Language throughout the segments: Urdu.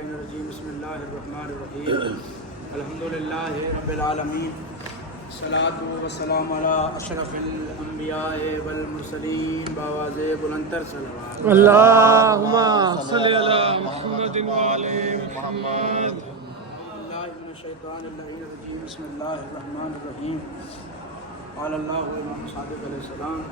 الشیطان الرجیم بسم اللہ الرحمن الرحیم الحمدللہ رب العالمین الصلاۃ والسلام علی اشرف الانبیاء والمرسلین باواز بلندتر صلوات اللہم صلی علی محمد وعلی محمد. اللہ من الشیطان الرجیم بسم اللہ الرحمن الرحیم قال اللہ امام صادق علیہ السلام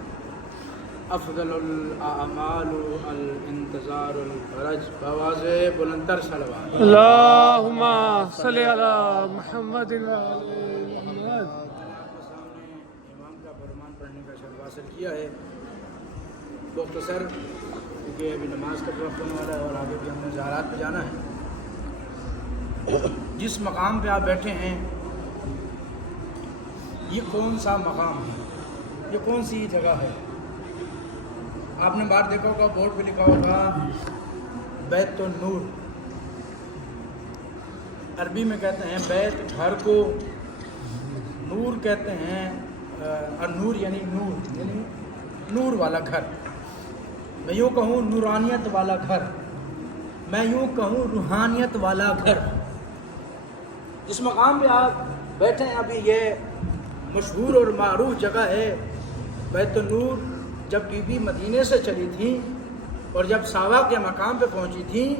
افضل الاعمال الانتظار الفرج باواز بلندتر صلوات. اللہم صلی علی محمد وعلی محمد. سامنے امام کا فرمان پڑھنے کا شرف حاصل کیا ہے مختصر، کیونکہ ابھی نماز کا وقت ہونے والا ہے اور آگے بھی ہم نے زیارات پہ جانا ہے. جس مقام پہ آپ بیٹھے ہیں یہ کون سا مقام ہے، یہ کون سی جگہ ہے؟ آپ نے باہر دیکھا ہوگا بورڈ پہ لکھا ہوگا بیت النور. عربی میں کہتے ہیں بیت گھر کو، نور کہتے ہیں النور یعنی نور والا گھر. میں یوں کہوں نورانیت والا گھر، میں یوں کہوں روحانیت والا گھر. جس مقام پہ آپ بیٹھے ہیں ابھی یہ مشہور اور معروف جگہ ہے بیت النور. جب بی بی مدینے سے چلی تھیں اور جب ساوا کے مقام پہ پہنچی تھیں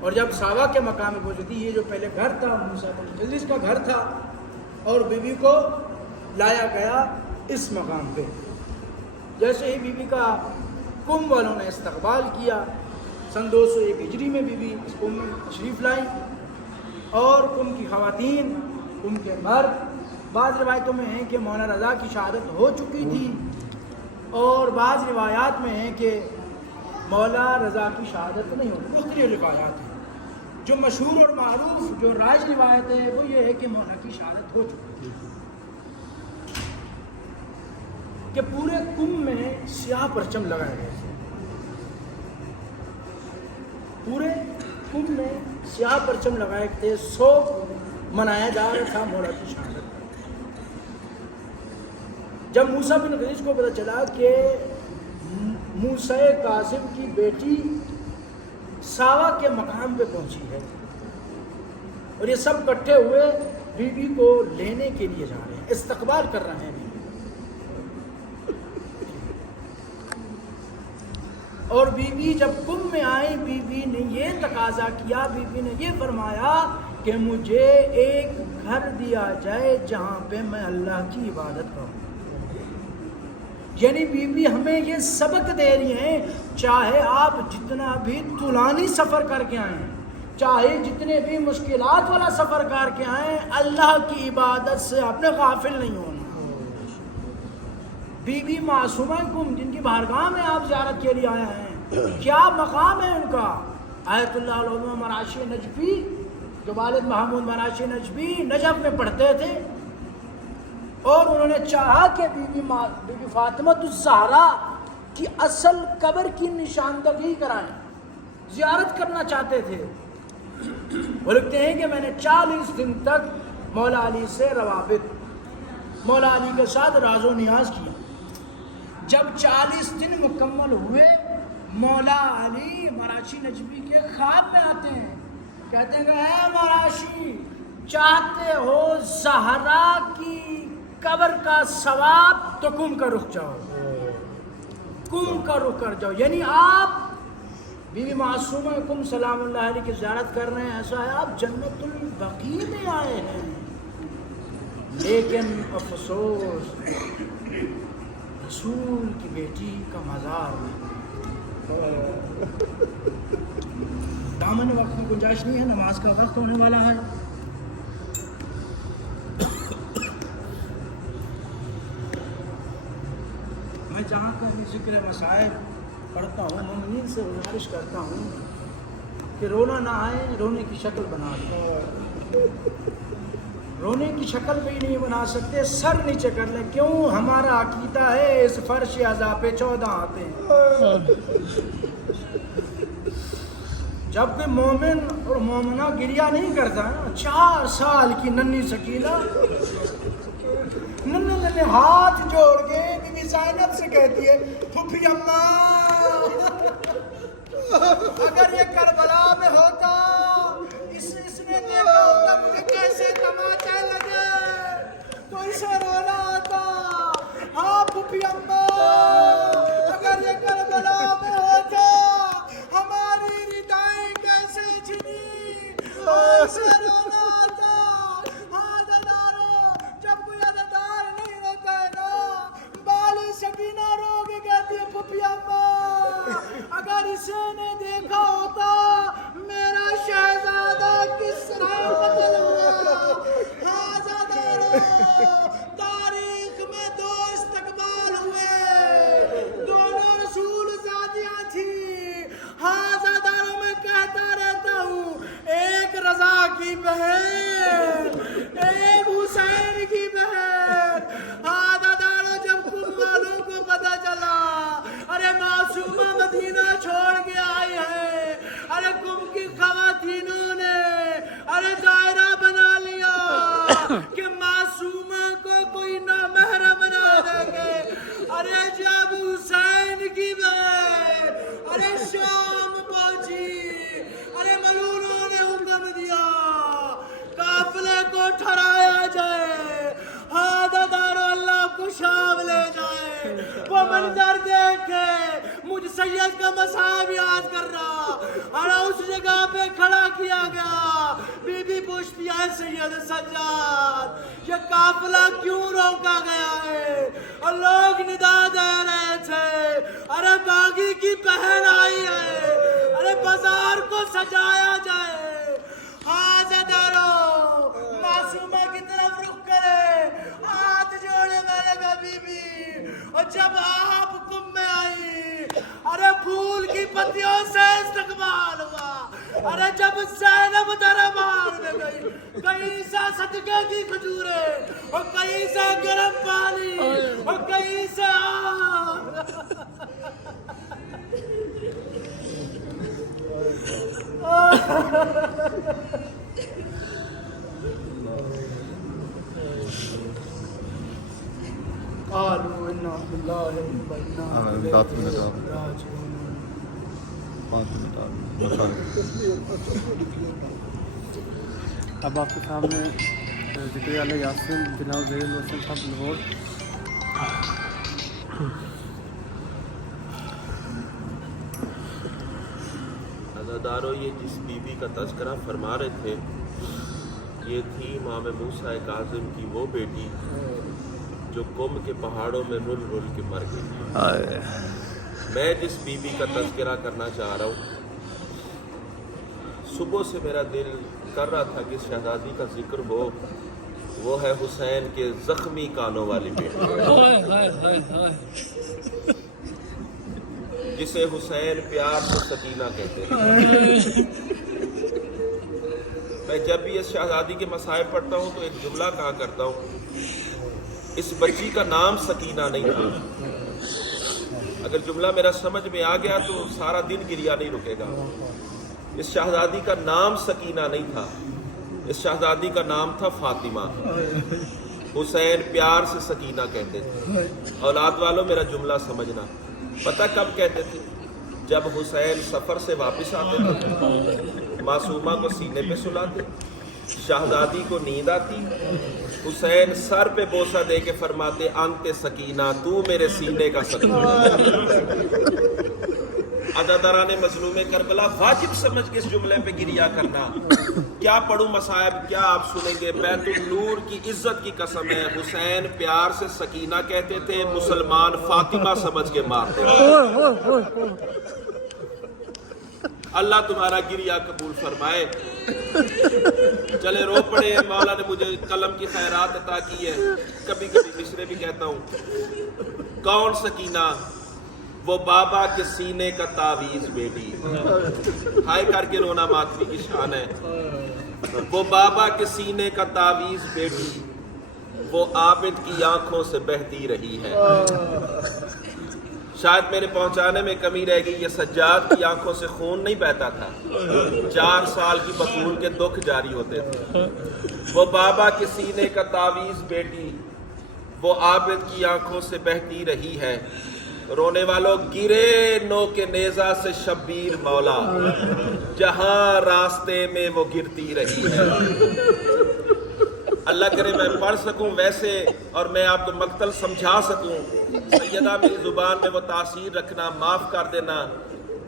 اور جب ساوا کے مقام پہ پہنچی تھی، یہ جو پہلے گھر تھا موسیٰ بن خضر کا گھر تھا اور بی بی کو لایا گیا اس مقام پہ. جیسے ہی بی بی کا کم والوں نے استقبال کیا، سن 201 ہجری میں بی بی اس کم میں تشریف لائیں اور کم کی خواتین، کم کے مرد. بعض روایتوں میں ہیں کہ مولانا رضا کی شہادت ہو چکی تھی اور بعض روایات میں ہیں کہ مولا رضا کی شہادت نہیں ہوئی. مختلف روایات ہیں. جو مشہور اور معروف جو راج روایت ہے وہ یہ ہے کہ مولا کی شہادت ہو چکی تھی. کہ پورے کم میں سیاہ پرچم لگائے گئے تھے، پورے کم میں سیاہ پرچم لگائے تھے. 100 منایا جا رہا تھا مولا کی شہادت. جب موسیٰ بن خضر کو پتہ چلا کہ موسیٰ کاظم کی بیٹی ساوا کے مقام پہ پہنچی ہے اور یہ سب اکٹھے ہوئے بی بی کو لینے کے لیے جا رہے ہیں، استقبال کر رہے ہیں بی بی. اور بی بی جب کم میں آئی، بی بی نے یہ تقاضا کیا، بی بی نے یہ فرمایا کہ مجھے ایک گھر دیا جائے جہاں پہ میں اللہ کی عبادت کروں. یعنی بی بی ہمیں یہ سبق دے رہی ہیں، چاہے آپ جتنا بھی طولانی سفر کر کے آئیں، چاہے جتنے بھی مشکلات والا سفر کر کے آئیں، اللہ کی عبادت سے آپ نے غافل نہیں ہونا. بی بی معصومہ کم جن کی بارگاہ میں آپ زیارت کے لیے آئے ہیں، کیا مقام ہے ان کا؟ آیت اللہ علامہ مراشی نجفی، جو والد محمود مراشی نجفی نجف میں پڑھتے تھے اور انہوں نے چاہا کہ بی بی فاطمہ الزہرا کی اصل قبر کی نشاندہی کرائیں، زیارت کرنا چاہتے تھے. وہ لکھتے ہیں کہ میں نے 40 دن تک مولا علی سے روابط، مولا علی کے ساتھ راز و نیاز کیا. جب 40 دن مکمل ہوئے، مولا علی مراشی نجفی کے خواب میں آتے ہیں، کہتے ہیں کہ اے مراشی، چاہتے ہو زہرا کی قبر کا ثواب تو کم کا رخ جاؤ، کم کا رخ کر جاؤ. یعنی آپ بی بی معصومہ کم سلام اللہ علیہ کی زیارت کر رہے ہیں، ایسا ہے آپ جنت البقیع میں آئے ہیں. لیکن افسوس رسول کی بیٹی کا مزار میں. دامن وقت میں گنجائش نہیں ہے، نماز کا وقت ہونے والا ہے. میں جہاں پر بھی ذکر مسائل پڑھتا ہوں، مومنین سے گزارش کرتا ہوں کہ رونا نہ آئے، رونے کی شکل بنا لیں. رونے کی شکل بھی نہیں بنا سکتے، سر نیچے کر لیں. کیوں؟ ہمارا عقیدہ ہے اس فرش عزا پہ 14 آتے ہیں. جب بھی مومن اور مومنہ گریہ نہیں کرتا ہے، 4 سال کی ننھی سکینہ ننھے ہاتھ جوڑ کے بی بی زینب سے کہتی ہے، پھپھی اماں اگر یہ کربلا میں ہوتا اسے رونا آتا. عزادارو جب کوئی عزادار نہیں روتا ہے نا, بالی سکینہ رو کے کہتی ہے پھپھی اماں اگر اسے نے دیکھا ہوتا میرا شہزادہ کس طرح قتل ہوا. عزادارو تاریخ میں 2 استقبال ہوئے, دونوں رسول زادیاں تھی. عزادارو میں کہتا رہتا ہوں, ایک رضا کی بہن, ایک حسین کی بہن. عزادارو جب کم والوں کو پتہ چلا ارے معصومہ مدینہ چھوڑ کے آئی ہے, ارے کم کی خواتینوں نے ارے دائرہ بنا لیا کہ معصومہ کو کوئی نامحرم بنا دیں گے. ارے جب حسین کی بہن ارے شام پہنچی, ارے ملونوں نے حکم دیا قافلے کو ٹھہرایا جائے, عزادارو اللہ کو شام لے جائے. وہ منظر دیکھ کے مجھ سید کا مصائب یاد کر رہا, اور اس جگہ پہ کھڑا کیا گیا. بی بی پوچھتی ہے سید سجاد یہ قافلہ کیوں روکا گیا ہے؟ اور لوگ ندا دے رہے تھے ارے باغی کی بہن آئی ہے, ارے بازار کو سجایا جائے. عزادارو معصومہ کی طرف رخ کرے, ہاتھ جوڑے میں لگا بی بی, اور جب آپ حکم میں آئی ارے پھول کی پتیوں سے استقبال ہوا. ارے جب زینب دربار میں گئی, کہیں سے صدقے کی کھجوریں اور کہیں سے گرم پانی اور کہیں سے قالوا انا لله وانا اب آپ کے سامنے ذکر علیہ یاسین جناب ظہیر الحسن صاحب لاہور. عزادارو یہ جس بی بی کا تذکرہ فرما رہے تھے یہ تھی امام موسیٰ کاظم کی وہ بیٹی جو قم کے پہاڑوں میں رل رل کے مر گئی. میں جس بی بی کا تذکرہ کرنا چاہ رہا ہوں, صبح سے میرا دل کر رہا تھا کہ شہزادی کا ذکر ہو, وہ ہے حسین کے زخمی کانوں والی بیٹی جسے حسین پیار سے سکینہ کہتے ہیں. میں جب بھی اس شہزادی کے مصائب پڑھتا ہوں تو ایک جملہ کہا کرتا ہوں, اس بچی کا نام سکینہ نہیں تھا. اگر جملہ میرا سمجھ میں آ گیا تو سارا دن گریا نہیں رکے گا. اس شہزادی کا نام سکینہ نہیں تھا, اس شہزادی کا نام تھا فاطمہ. حسین پیار سے سکینہ کہتے تھے. اولاد والوں میرا جملہ سمجھنا, پتہ کب کہتے تھے؟ جب حسین سفر سے واپس آتے تھے, معصومہ کو سینے پہ سلاتے, شہزادی کو نیند آتی, حسین سر پہ بوسہ دے کے فرماتے انت سکینہ, تو میرے سینے کا سکینہ. عزاداران مظلوم کربلا واجب سمجھ کے اس جملے پہ گریا کرنا. کیا پڑھوں مصائب, کیا آپ سنیں گے. بیت النور کی عزت کی قسم ہے, حسین پیار سے سکینہ کہتے تھے, مسلمان فاطمہ سمجھ کے مارتے تھے. اللہ تمہارا گریا قبول فرمائے. چلے رو پڑے, مولا نے مجھے قلم کی خیرات عطا کی ہے. کبھی کبھی مصرے بھی کہتا ہوں. کون سکینہ؟ وہ بابا کے سینے کا تعویذ بیٹی. ہائے کر کے رونا ماتمی کی شان ہے. وہ بابا کے سینے کا تعویذ بیٹی, وہ عابد کی آنکھوں سے بہتی رہی ہے. شاید میرے پہنچانے میں کمی رہ گئی. یہ سجاد کی آنکھوں سے خون نہیں بہتا تھا, 4 سال کی بطول کے دکھ جاری ہوتے تھے. وہ بابا کے سینے کا تعویذ بیٹی, وہ عابد کی آنکھوں سے بہتی رہی ہے. رونے والوں گرے نو کے نیزہ سے شبیر مولا, جہاں راستے میں وہ گرتی رہی ہے. اللہ کرے میں پڑھ سکوں ویسے اور میں آپ کو مقتل سمجھا سکوں. سیدہ میری زبان میں وہ تاثیر رکھنا, معاف کر دینا.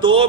2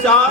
4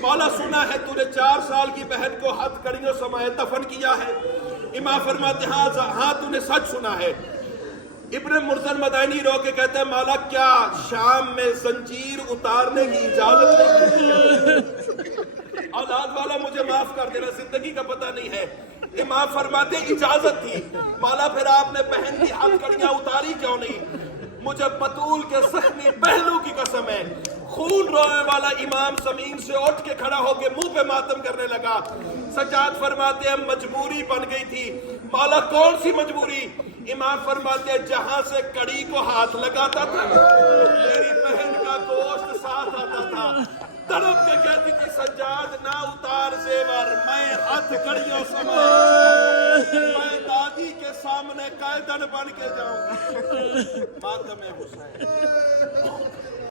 مولا سنا ہے تو نے 4 سال کی بہن کو ہاتھ کڑیوں سمائے دفن کیا ہے. امام فرماتے ہیں ہاں تو نے سچ سنا ہے. ابن مرزن مدائنی رو کے کہتے ہیں مولا کیا شام میں زنجیر اتارنے کی اجازت نہیں؟ اولاد والا مجھے معاف کر دینا، زندگی کا پتہ نہیں ہے. امام فرماتے اجازت تھی. مولا پھر آپ نے بہن کی ہاتھ کڑیاں اتاری کیوں نہیں؟ مجھے بطول کے زخمی پہلو کی قسم ہے. خون رونے والا امام زمین سے اٹھ کے کھڑا ہو کے منہ پہ ماتم کرنے لگا. سجاد فرماتے ہیں مجبوری بن گئی تھی. مولا کون سی مجبوری؟ امام فرماتے ہیں جہاں سے کڑی کو ہاتھ لگاتا تھا میری بہن کا گوشت ساتھ آتا تھا. تڑپ کے کہتی تھی سجاد نہ اتار زیور، میں ہاتھ کڑیوں سمیت میں دادی کے سامنے قائدن بن کے جاؤں. ماتم حسین